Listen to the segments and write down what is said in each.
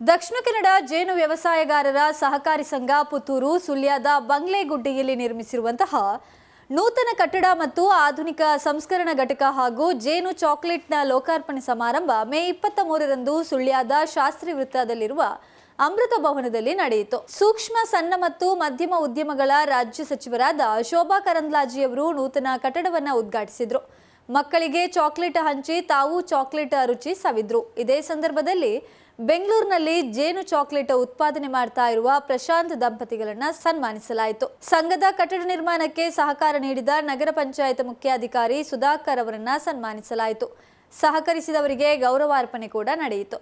ದಕ್ಷಿಣ ಕನ್ನಡ ಜೇನು ವ್ಯವಸಾಯಗಾರರ ಸಹಕಾರಿ ಸಂಘ ಪುತ್ತೂರು ಸುಳ್ಯದ ಬಂಗ್ಲೆಗುಡ್ಡೆಯಲ್ಲಿ ನಿರ್ಮಿಸಿರುವಂತಹ ನೂತನ ಕಟ್ಟಡ ಮತ್ತು ಆಧುನಿಕ ಸಂಸ್ಕರಣ ಘಟಕ ಹಾಗೂ ಜೇನು ಚಾಕ್ಲೇಟ್ನ ಲೋಕಾರ್ಪಣೆ ಸಮಾರಂಭ ಮೇ ಇಪ್ಪತ್ತ ಮೂರರಂದು ಸುಳ್ಯದ ಶಾಸ್ತ್ರಿ ವೃತ್ತದಲ್ಲಿರುವ ಅಮೃತ ಭವನದಲ್ಲಿ ನಡೆಯಿತು. ಸೂಕ್ಷ್ಮ, ಸಣ್ಣ ಮತ್ತು ಮಧ್ಯಮ ಉದ್ಯಮಗಳ ರಾಜ್ಯ ಸಚಿವರಾದ ಶೋಭಾ ಕರಂದ್ಲಾಜಿಯವರು ನೂತನ ಕಟ್ಟಡವನ್ನು ಉದ್ಘಾಟಿಸಿದರು. ಮಕ್ಕಳಿಗೆ ಚಾಕ್ಲೇಟ್ ಹಂಚಿ ತಾವು ಚಾಕ್ಲೇಟ್ ರುಚಿ ಸವಿದ್ರು. ಇದೇ ಸಂದರ್ಭದಲ್ಲಿ ಬೆಂಗಳೂರಿನಲ್ಲಿ ಜೇನು ಚಾಕ್ಲೇಟ್ ಉತ್ಪಾದನೆ ಮಾಡ್ತಾ ಇರುವ ಪ್ರಶಾಂತ್ ದಂಪತಿಗಳನ್ನ ಸನ್ಮಾನಿಸಲಾಯಿತು. ಸಂಘದ ಕಟ್ಟಡ ನಿರ್ಮಾಣಕ್ಕೆ ಸಹಕಾರ ನೀಡಿದ ನಗರ ಪಂಚಾಯತ್ ಮುಖ್ಯಾಧಿಕಾರಿ ಸುಧಾಕರ್ ಅವರನ್ನ ಸನ್ಮಾನಿಸಲಾಯಿತು. ಸಹಕರಿಸಿದವರಿಗೆ ಗೌರವಾರ್ಪಣೆ ಕೂಡ ನಡೆಯಿತು.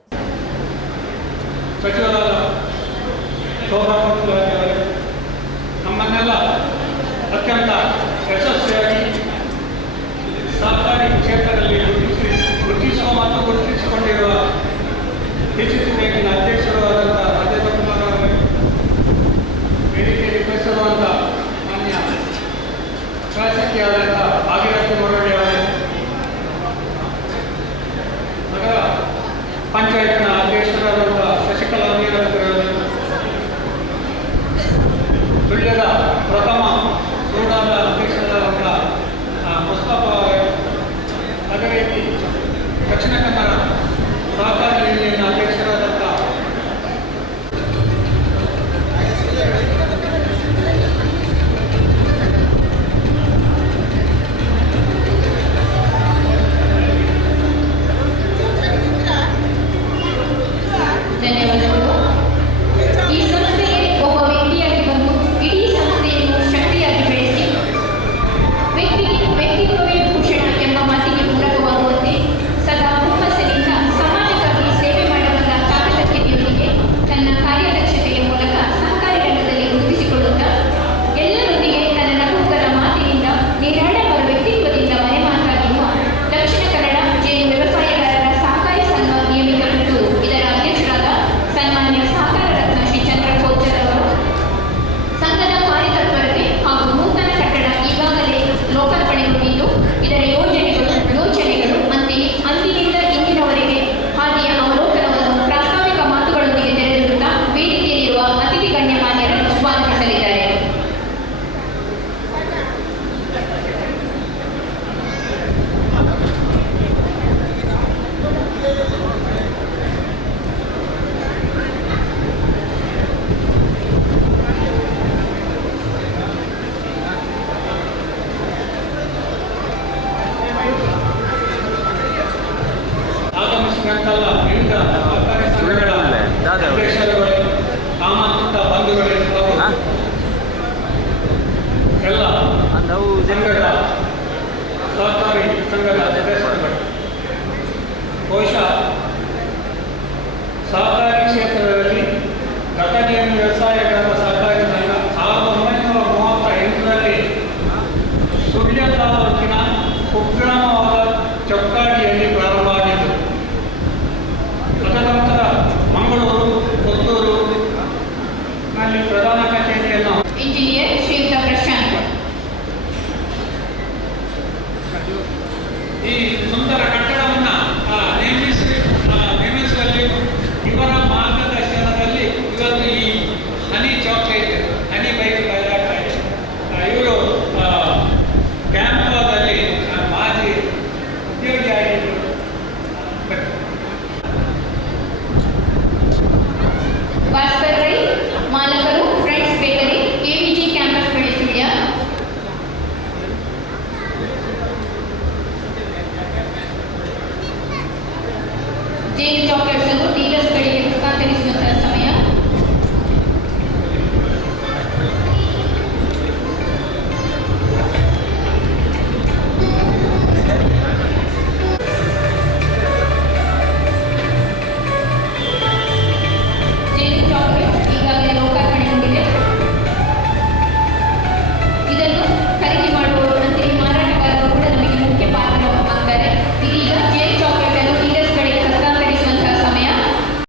ಚೊಕ್ಕಾಣಿಯಲ್ಲಿ ಪ್ರಾರಂಭ ಆಗಿತ್ತು ತದನಂತರ ಮಂಗಳೂರು ಪುತ್ತೂರು ನಲ್ಲಿ ಪ್ರಧಾನ ಕಚೇರಿಯನ್ನು ಇಂಜಿನಿಯರ್ ಶ್ರೀ Chim.